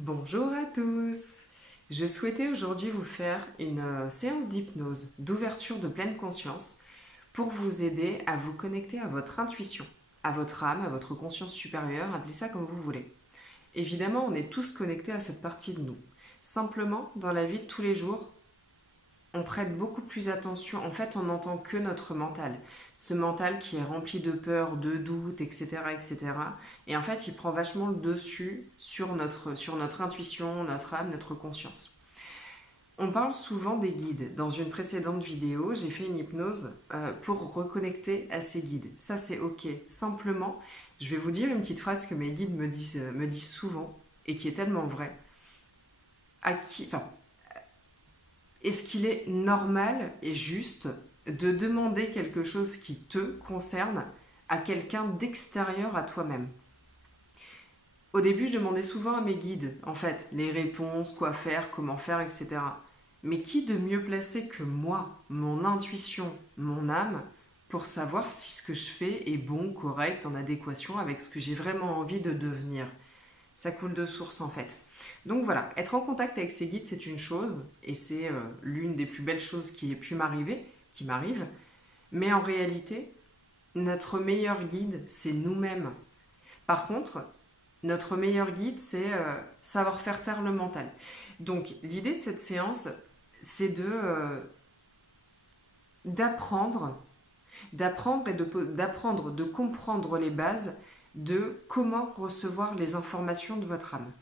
Bonjour à tous. Je souhaitais aujourd'hui vous faire une séance d'hypnose, d'ouverture de pleine conscience pour vous aider à vous connecter à votre intuition, à votre âme, à votre conscience supérieure, appelez ça comme vous voulez. Évidemment, on est tous connectés à cette partie de nous. Simplement, dans la vie de tous les jours, on prête beaucoup plus attention. En fait, on n'entend que notre mental. Ce mental qui est rempli de peur, de doutes, etc., etc. Et en fait, il prend vachement le dessus sur notre intuition, notre âme, notre conscience. On parle souvent des guides. Dans une précédente vidéo, j'ai fait une hypnose pour reconnecter à ces guides. Ça, c'est OK. Simplement, je vais vous dire une petite phrase que mes guides me disent souvent et qui est tellement vraie. Est-ce qu'il est normal et juste de demander quelque chose qui te concerne à quelqu'un d'extérieur à toi-même? Au début, je demandais souvent à mes guides, en fait, les réponses, quoi faire, comment faire, etc. Mais qui de mieux placé que moi, mon intuition, mon âme, pour savoir si ce que je fais est bon, correct, en adéquation avec ce que j'ai vraiment envie de devenir? Ça coule de source en fait. Donc voilà, être en contact avec ces guides, c'est une chose, et c'est l'une des plus belles choses qui ait pu m'arriver, qui m'arrive. Mais en réalité, notre meilleur guide, c'est nous-mêmes. Par contre, notre meilleur guide, c'est savoir faire taire le mental. Donc l'idée de cette séance, c'est d'apprendre, d'apprendre, de comprendre les bases de comment recevoir les informations de votre âme.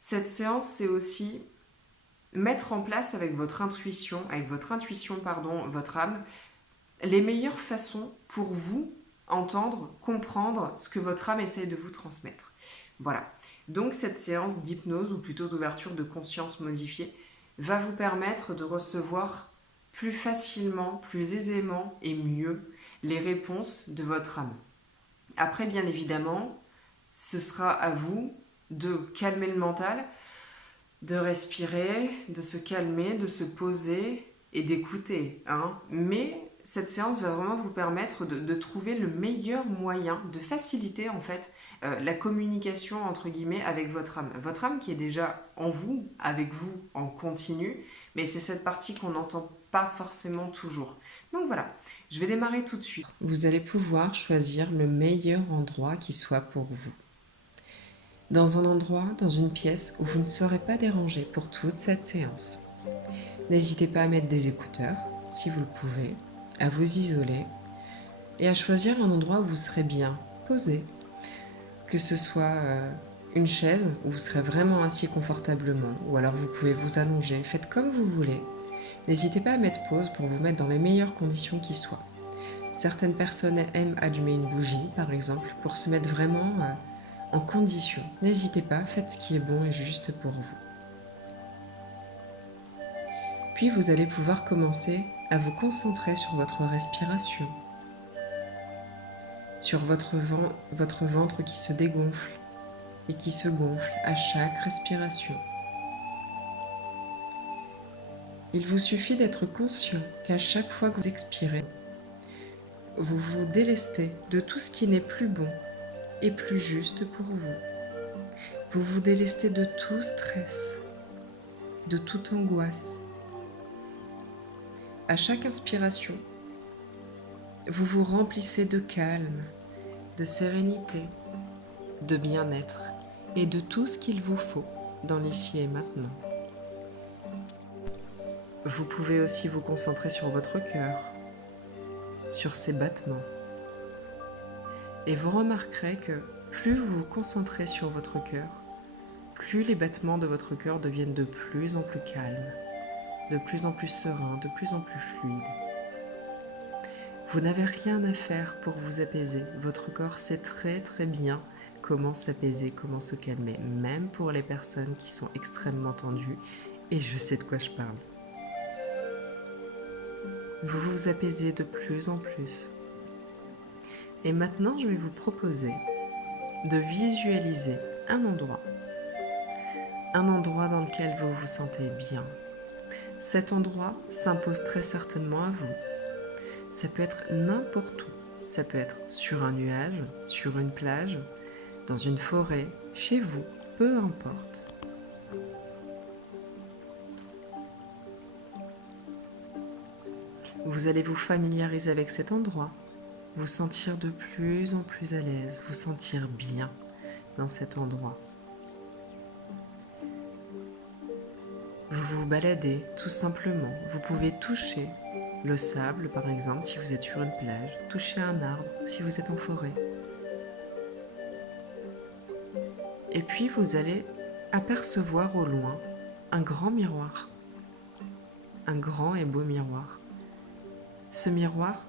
Cette séance, c'est aussi mettre en place avec votre intuition, votre âme, les meilleures façons pour vous entendre, comprendre ce que votre âme essaye de vous transmettre. Voilà. Donc cette séance d'hypnose, ou plutôt d'ouverture de conscience modifiée, va vous permettre de recevoir plus facilement, plus aisément et mieux les réponses de votre âme. Après, bien évidemment, ce sera à vous de calmer le mental, de respirer, de se calmer, de se poser et d'écouter. Mais cette séance va vraiment vous permettre de trouver le meilleur moyen, de faciliter en fait la communication entre guillemets avec votre âme. Votre âme qui est déjà en vous, avec vous, en continu, mais c'est cette partie qu'on n'entend pas forcément toujours. Donc voilà, je vais démarrer tout de suite. Vous allez pouvoir choisir le meilleur endroit qui soit pour vous. Dans un endroit, dans une pièce où vous ne serez pas dérangé pour toute cette séance. N'hésitez pas à mettre des écouteurs, si vous le pouvez, à vous isoler et à choisir un endroit où vous serez bien posé, que ce soit une chaise où vous serez vraiment assis confortablement, ou alors vous pouvez vous allonger, faites comme vous voulez. N'hésitez pas à mettre pause pour vous mettre dans les meilleures conditions qui soient. Certaines personnes aiment allumer une bougie, par exemple, pour se mettre vraiment en condition. N'hésitez pas, faites ce qui est bon et juste pour vous. Puis vous allez pouvoir commencer à vous concentrer sur votre respiration, sur votre ventre qui se dégonfle et qui se gonfle à chaque respiration. Il vous suffit d'être conscient qu'à chaque fois que vous expirez, vous vous délestez de tout ce qui n'est plus bon et plus juste pour vous. Vous vous délestez de tout stress, de toute angoisse. À chaque inspiration, vous vous remplissez de calme, de sérénité, de bien-être et de tout ce qu'il vous faut dans l'ici et maintenant. Vous pouvez aussi vous concentrer sur votre cœur, sur ses battements. Et vous remarquerez que plus vous vous concentrez sur votre cœur, plus les battements de votre cœur deviennent de plus en plus calmes, de plus en plus sereins, de plus en plus fluides. Vous n'avez rien à faire pour vous apaiser. Votre corps sait très très bien comment s'apaiser, comment se calmer, même pour les personnes qui sont extrêmement tendues, et je sais de quoi je parle. Vous vous apaisez de plus en plus. Et maintenant, je vais vous proposer de visualiser un endroit dans lequel vous vous sentez bien. Cet endroit s'impose très certainement à vous. Ça peut être n'importe où. Ça peut être sur un nuage, sur une plage, dans une forêt, chez vous, peu importe. Vous allez vous familiariser avec cet endroit, vous sentir de plus en plus à l'aise, vous sentir bien dans cet endroit. Vous vous baladez tout simplement, vous pouvez toucher le sable par exemple si vous êtes sur une plage, toucher un arbre si vous êtes en forêt. Et puis vous allez apercevoir au loin un grand miroir, un grand et beau miroir. Ce miroir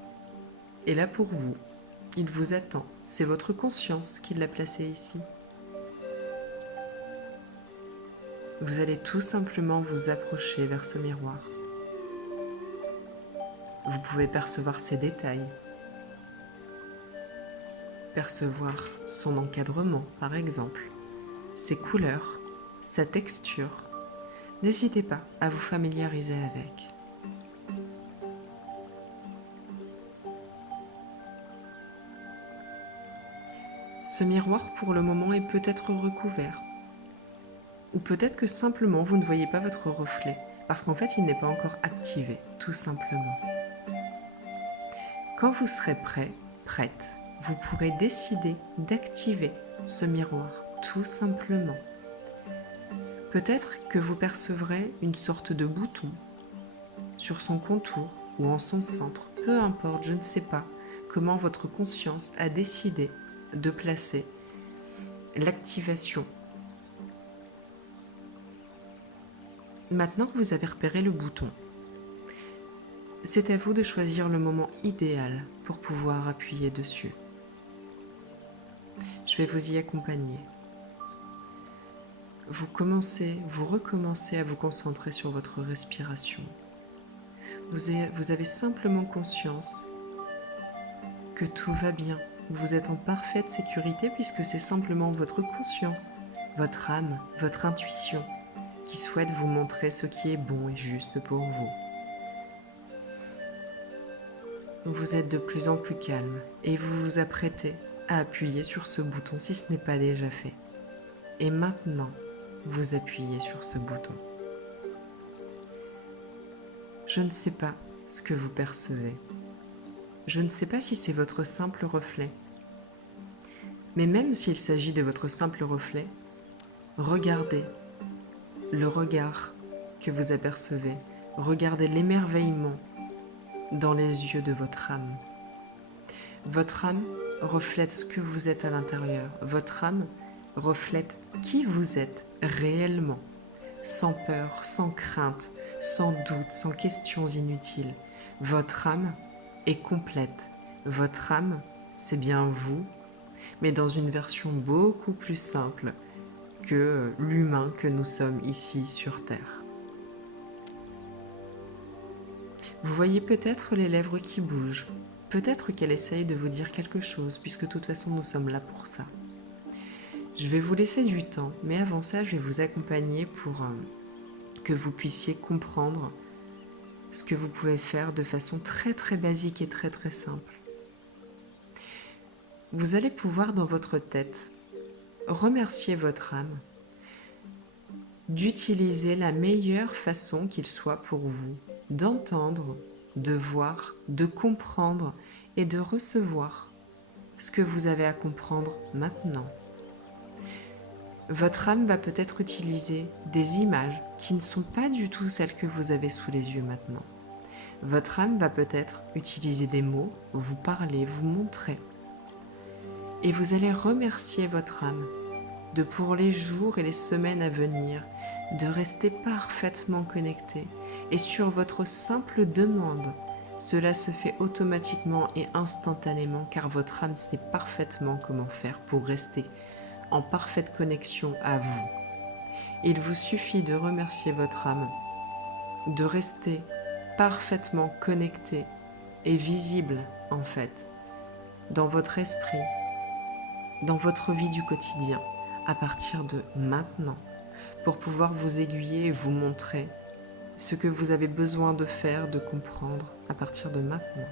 est là pour vous, il vous attend, c'est votre conscience qui l'a placé ici. Vous allez tout simplement vous approcher vers ce miroir. Vous pouvez percevoir ses détails, percevoir son encadrement par exemple, ses couleurs, sa texture. N'hésitez pas à vous familiariser avec. Ce miroir pour le moment est peut-être recouvert. Ou peut-être que simplement vous ne voyez pas votre reflet, parce qu'en fait il n'est pas encore activé, tout simplement. Quand vous serez prêt, prête, vous pourrez décider d'activer ce miroir, tout simplement. Peut-être que vous percevrez une sorte de bouton sur son contour ou en son centre, peu importe, je ne sais pas comment votre conscience a décidé de placer l'activation. Maintenant que vous avez repéré le bouton, c'est à vous de choisir le moment idéal pour pouvoir appuyer dessus. Je vais vous y accompagner. Vous recommencez à vous concentrer sur votre respiration. Vous avez simplement conscience que tout va bien. Vous êtes en parfaite sécurité puisque c'est simplement votre conscience, votre âme, votre intuition qui souhaite vous montrer ce qui est bon et juste pour vous. Vous êtes de plus en plus calme et vous vous apprêtez à appuyer sur ce bouton si ce n'est pas déjà fait. Et maintenant, vous appuyez sur ce bouton. Je ne sais pas ce que vous percevez. Je ne sais pas si c'est votre simple reflet. Mais même s'il s'agit de votre simple reflet, regardez le regard que vous apercevez. Regardez l'émerveillement dans les yeux de votre âme. Votre âme reflète ce que vous êtes à l'intérieur. Votre âme reflète qui vous êtes réellement, sans peur, sans crainte, sans doute, sans questions inutiles. Votre âme est complète. Votre âme, c'est bien vous, mais dans une version beaucoup plus simple que l'humain que nous sommes ici sur Terre. Vous voyez peut-être les lèvres qui bougent, peut-être qu'elle essaye de vous dire quelque chose, puisque de toute façon nous sommes là pour ça. Je vais vous laisser du temps, mais avant ça, je vais vous accompagner pour que vous puissiez comprendre ce que vous pouvez faire de façon très très basique et très très simple. Vous allez pouvoir dans votre tête remercier votre âme d'utiliser la meilleure façon qu'il soit pour vous d'entendre, de voir, de comprendre et de recevoir ce que vous avez à comprendre maintenant. Votre âme va peut-être utiliser des images qui ne sont pas du tout celles que vous avez sous les yeux maintenant. Votre âme va peut-être utiliser des mots, vous parler, vous montrer. Et vous allez remercier votre âme de pour les jours et les semaines à venir, de rester parfaitement connecté. Et sur votre simple demande, cela se fait automatiquement et instantanément car votre âme sait parfaitement comment faire pour rester en parfaite connexion à vous. Il vous suffit de remercier votre âme, de rester parfaitement connecté et visible en fait dans votre esprit, dans votre vie du quotidien à partir de maintenant pour pouvoir vous aiguiller et vous montrer ce que vous avez besoin de faire, de comprendre à partir de maintenant.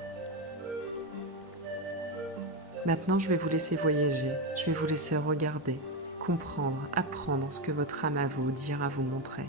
Maintenant, je vais vous laisser voyager, je vais vous laisser regarder, comprendre, apprendre ce que votre âme a à vous dire, à vous montrer.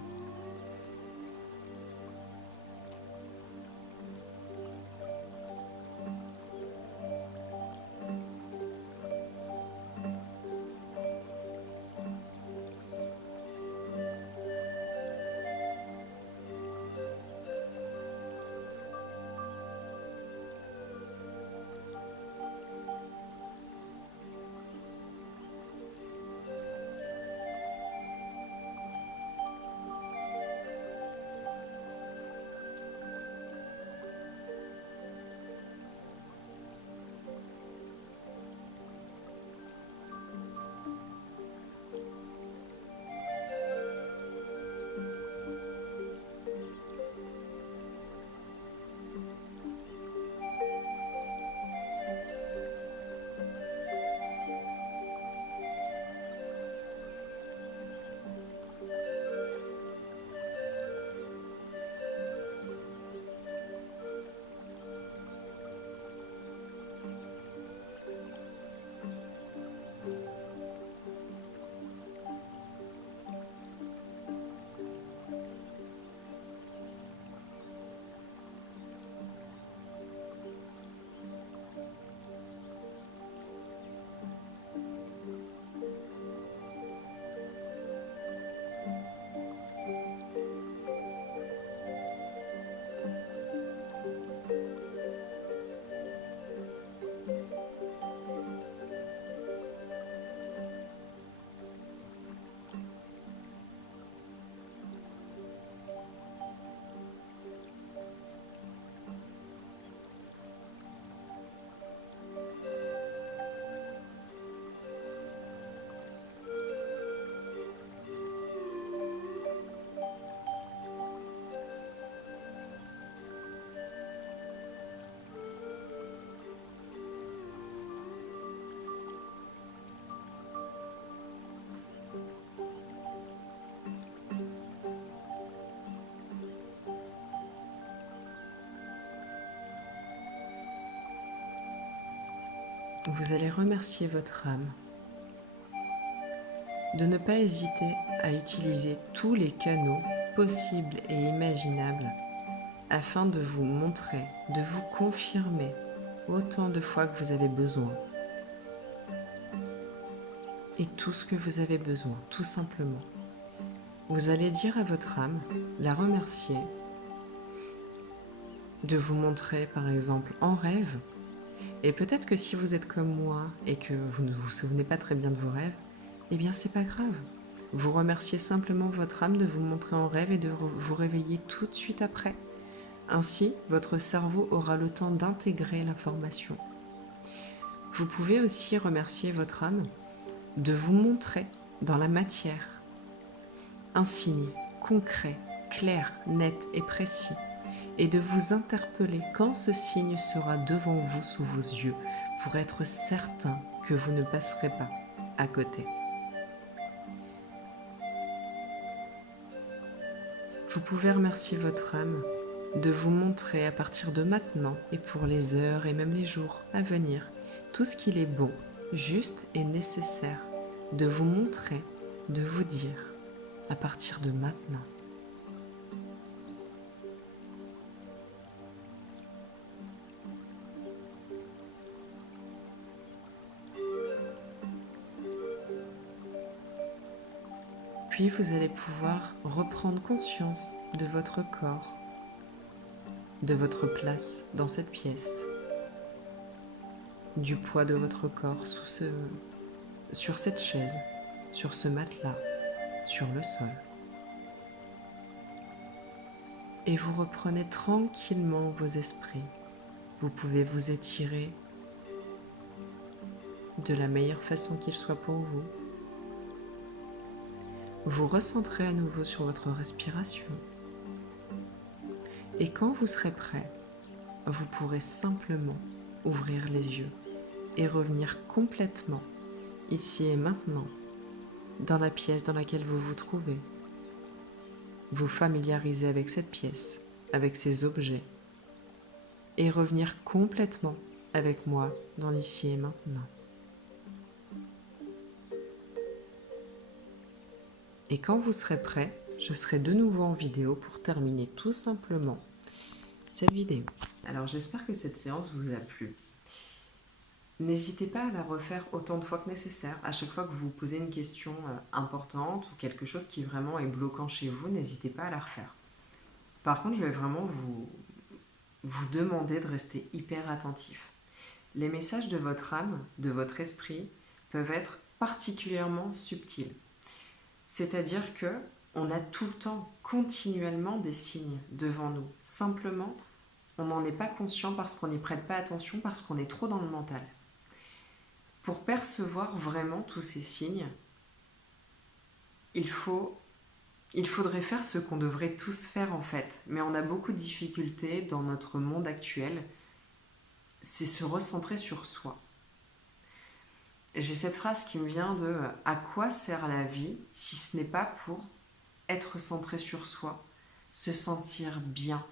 Vous allez remercier votre âme de ne pas hésiter à utiliser tous les canaux possibles et imaginables afin de vous montrer, de vous confirmer autant de fois que vous avez besoin. Et tout ce que vous avez besoin, tout simplement. Vous allez dire à votre âme, la remercier, de vous montrer par exemple en rêve. Et peut-être que si vous êtes comme moi et que vous ne vous souvenez pas très bien de vos rêves, eh bien c'est pas grave. Vous remerciez simplement votre âme de vous montrer en rêve et de vous réveiller tout de suite après. Ainsi, votre cerveau aura le temps d'intégrer l'information. Vous pouvez aussi remercier votre âme de vous montrer dans la matière un signe concret, clair, net et précis, et de vous interpeller quand ce signe sera devant vous sous vos yeux pour être certain que vous ne passerez pas à côté. Vous pouvez remercier votre âme de vous montrer à partir de maintenant et pour les heures et même les jours à venir tout ce qu'il est bon, juste et nécessaire de vous montrer, de vous dire à partir de maintenant. Puis vous allez pouvoir reprendre conscience de votre corps, de votre place dans cette pièce, du poids de votre corps sur cette chaise, sur ce matelas, sur le sol. Et vous reprenez tranquillement vos esprits. Vous pouvez vous étirer de la meilleure façon qu'il soit pour vous. Vous recentrez à nouveau sur votre respiration. Et quand vous serez prêt, vous pourrez simplement ouvrir les yeux et revenir complètement ici et maintenant dans la pièce dans laquelle vous vous trouvez. Vous familiariser avec cette pièce, avec ces objets et revenir complètement avec moi dans l'ici et maintenant. Et quand vous serez prêt, je serai de nouveau en vidéo pour terminer tout simplement cette vidéo. Alors j'espère que cette séance vous a plu. N'hésitez pas à la refaire autant de fois que nécessaire. À chaque fois que vous vous posez une question importante ou quelque chose qui vraiment est bloquant chez vous, n'hésitez pas à la refaire. Par contre, je vais vraiment vous demander de rester hyper attentif. Les messages de votre âme, de votre esprit, peuvent être particulièrement subtils. C'est-à-dire que on a tout le temps, continuellement des signes devant nous. Simplement, on n'en est pas conscient parce qu'on n'y prête pas attention, parce qu'on est trop dans le mental. Pour percevoir vraiment tous ces signes, il faudrait faire ce qu'on devrait tous faire en fait. Mais on a beaucoup de difficultés dans notre monde actuel. C'est se recentrer sur soi. J'ai cette phrase qui me vient de « À quoi sert la vie si ce n'est pas pour être centré sur soi, se sentir bien ?»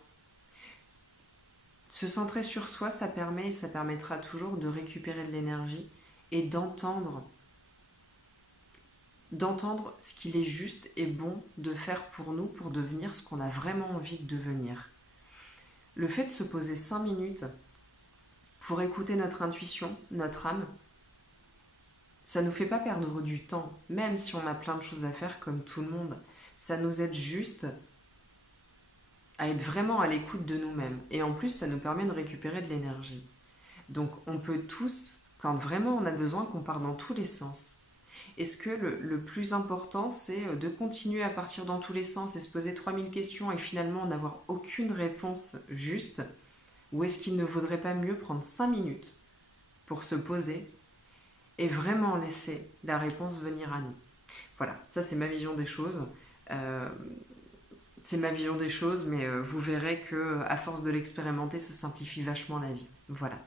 Se centrer sur soi, ça permet et ça permettra toujours de récupérer de l'énergie et d'entendre ce qu'il est juste et bon de faire pour nous pour devenir ce qu'on a vraiment envie de devenir. Le fait de se poser 5 minutes pour écouter notre intuition, notre âme, ça ne nous fait pas perdre du temps, même si on a plein de choses à faire comme tout le monde. Ça nous aide juste à être vraiment à l'écoute de nous-mêmes. Et en plus, ça nous permet de récupérer de l'énergie. Donc on peut tous, quand vraiment on a besoin, qu'on part dans tous les sens. Est-ce que le plus important, c'est de continuer à partir dans tous les sens et se poser 3000 questions et finalement n'avoir aucune réponse juste? Ou est-ce qu'il ne vaudrait pas mieux prendre 5 minutes pour se poser et vraiment laisser la réponse venir à nous? Voilà, ça c'est ma vision des choses. C'est ma vision des choses, mais vous verrez que à force de l'expérimenter, ça simplifie vachement la vie. Voilà.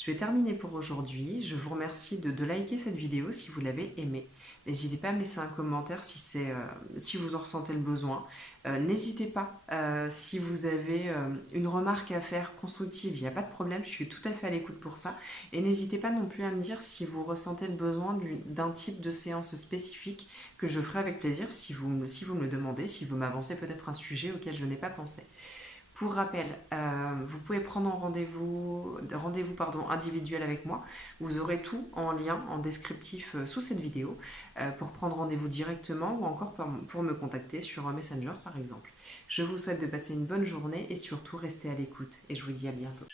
Je vais terminer pour aujourd'hui. Je vous remercie de liker cette vidéo si vous l'avez aimée. N'hésitez pas à me laisser un commentaire si vous en ressentez le besoin. N'hésitez pas si vous avez une remarque à faire constructive, il n'y a pas de problème, je suis tout à fait à l'écoute pour ça. Et n'hésitez pas non plus à me dire si vous ressentez le besoin d'un type de séance spécifique que je ferai avec plaisir si vous me le demandez, si vous m'avancez peut-être un sujet auquel je n'ai pas pensé. Pour rappel, vous pouvez prendre un rendez-vous individuel avec moi. Vous aurez tout en lien, en descriptif sous cette vidéo pour prendre rendez-vous directement ou encore pour me contacter sur Messenger par exemple. Je vous souhaite de passer une bonne journée et surtout restez à l'écoute et je vous dis à bientôt.